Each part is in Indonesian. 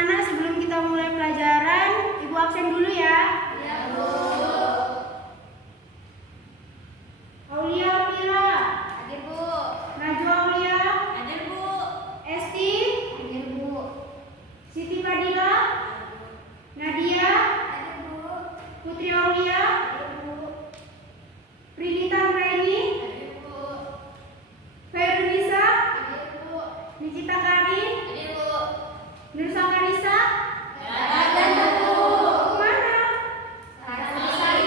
anak-anak, sebelum kita mulai pelajaran, Ibu absen dulu ya. Iya, Bu. Aulia Alvira. Hadir, Bu. Najwa Aulia. Hadir, Bu. Esti. Hadir, Bu. Siti Fadila. Nadia. Hadir, Bu. Putri Aulia. Hadir, Bu. Prinita Raini. Hadir, Bu. Fernisa. Hadir, Bu. Nikita Karin. Hadir, Bu. Nursa Karisa. Hadir, Bu. Mana? Hadir.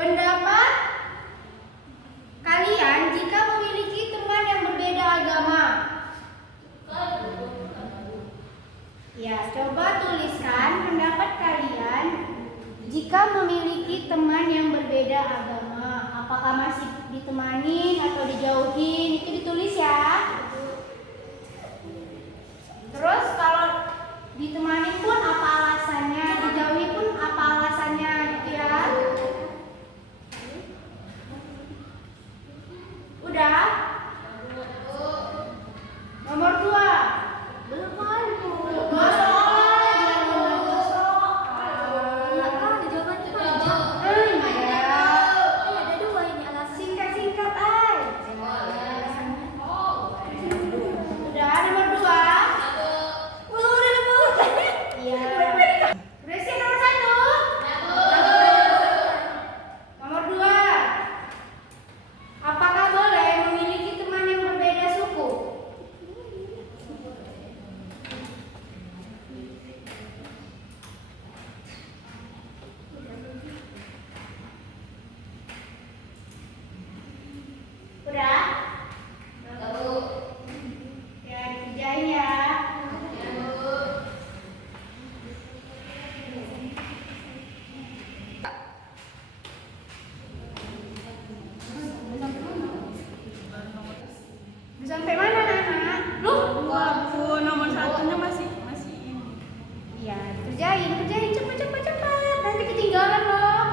Pendapat kalian jika memiliki teman yang berbeda agama? Ya, coba tuliskan pendapat kalian jika memiliki teman yang berbeda agama. Apakah masih ditemanin atau dijauhin? Itu ditulis ya. Terus kalau ditemani pun apa alasannya, dijauhi pun apa alasannya gitu ya. Udah? Nomor 2. Belum malu. Singkat-singkat aja. Udah, nomor 2. Iya. Berarti nomor 1. Nomor 2. Apakah boleh memiliki teman yang berbeda suku? Udah? Ya, dikerjain ya. Sampai mana, anak? Loh, Waktu nomor 1-nya masih ini. iya, kerjain cepat. Nanti ketinggalan loh.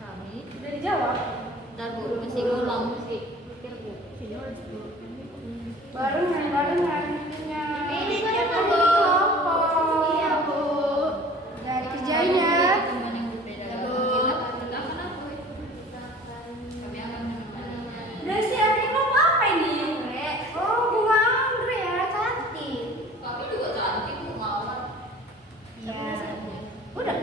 Kami Udah dijawab? ntar Bu, mesti ngulang mesti. Barengan ininya. Ini kan Yang apa, ada Bu? di kelompok. Iya, Bu. Udah dikerjain ya. Teman yang berbeda Ya, Bu. kita akan apa? Kami akan menemani. Udah siapin kelompok apa ini? Oh, bunga anggrek ya, cantik. Kami juga cantik Bu, mawar. Iya. Udah.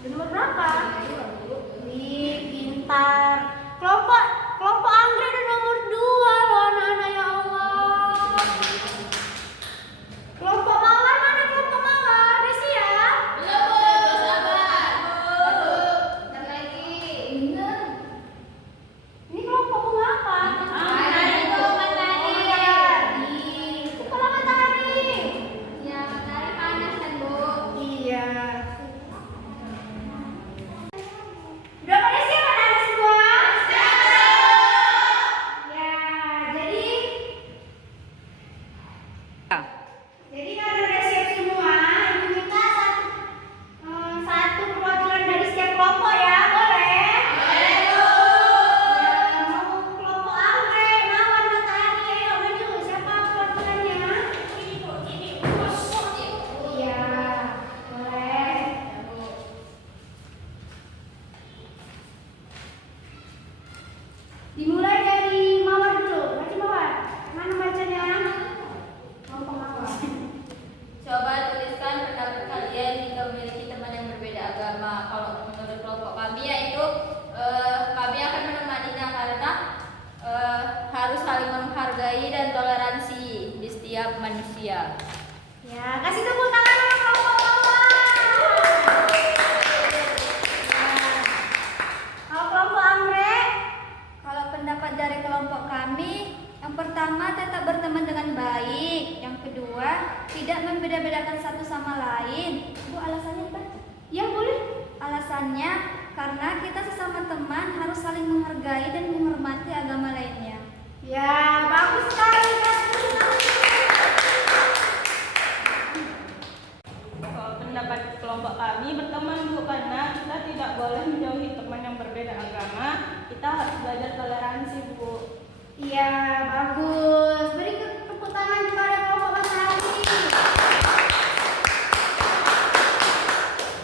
Nomor berapa? Wih, pintar. Kelompok anggrek ada nomor 2 loh anak-anak, ya Allah. Kelompok mawar mana kelompok mawar? Udah siap? Belum Bu, sabar. Ntar lagi. Bener. Ini kelompok bunga apa? Matahari, Bu, matahari. Matahari. Kepala matahari. Ya, matahari panas kan Bu. Iya. Udah pada siap anak-anak semua? Ya, jadi karena udah siap semua, Ibu minta satu perwakilan dari setiap kelompok ya, boleh? Ya, mau kelompok anggrek, mawar, matahari, ayo maju. Siapa perwakilannya? Iya, boleh. Dimulai dari mawar dulu. Baca mawar. Mana bacanya? Kelompok mawar. Coba tuliskan pendapat kalian jika memiliki teman yang berbeda agama. Kalau menurut kelompok kami yaitu kami akan menemaninya karena harus saling menghargai dan toleransi di setiap manusia. Ya, kasih tepuk tangan untuk kelompok mawar. Ya. Kalau kelompok anggrek, Kalau pendapat dari kelompok kami, yang pertama tetap berteman dengan baik, yang kedua tidak membeda-bedakan satu sama lain. Bu, alasannya dibaca. ya boleh. Alasannya karena kita sesama teman harus saling menghargai dan menghormati agama lainnya. Ya, bagus sekali. Kalau pendapat kelompok kami berteman Bu, karena kita tidak boleh menjauhi teman yang berbeda agama. Kita harus belajar toleransi Bu. Iya, bagus. Beri tepuk tangan kepada kelompok matahari.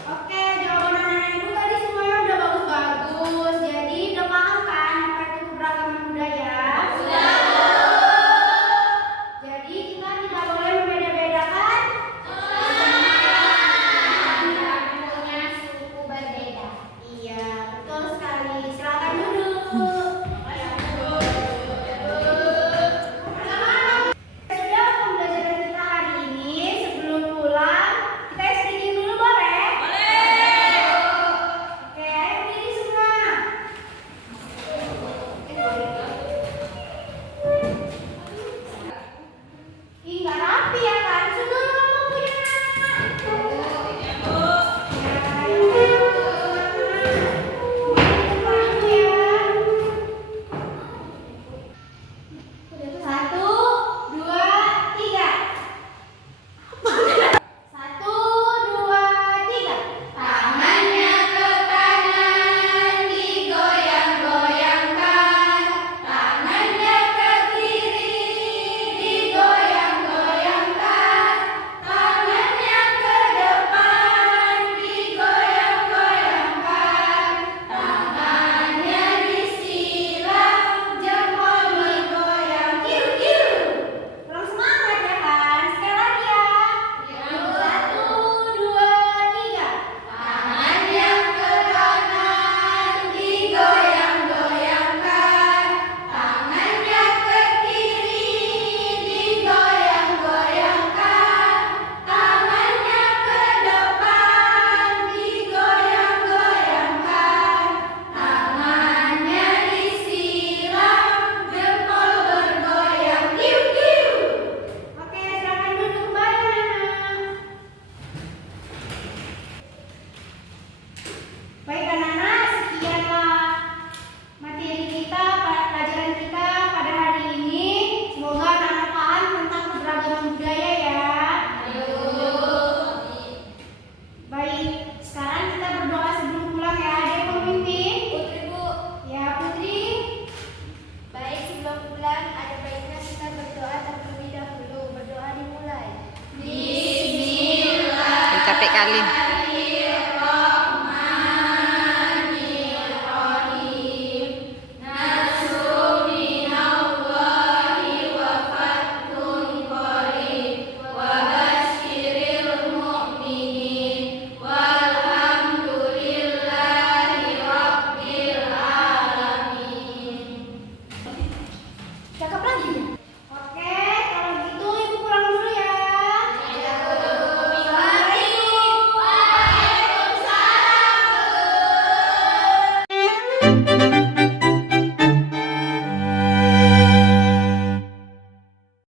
Oke, jawaban anak-anak ibu tadi semuanya udah bagus-bagus. Jadi udah paham kan apa itu keberagaman budaya? Sudah. Jadi kita tidak boleh membeda-bedakan. Tidak capek kali.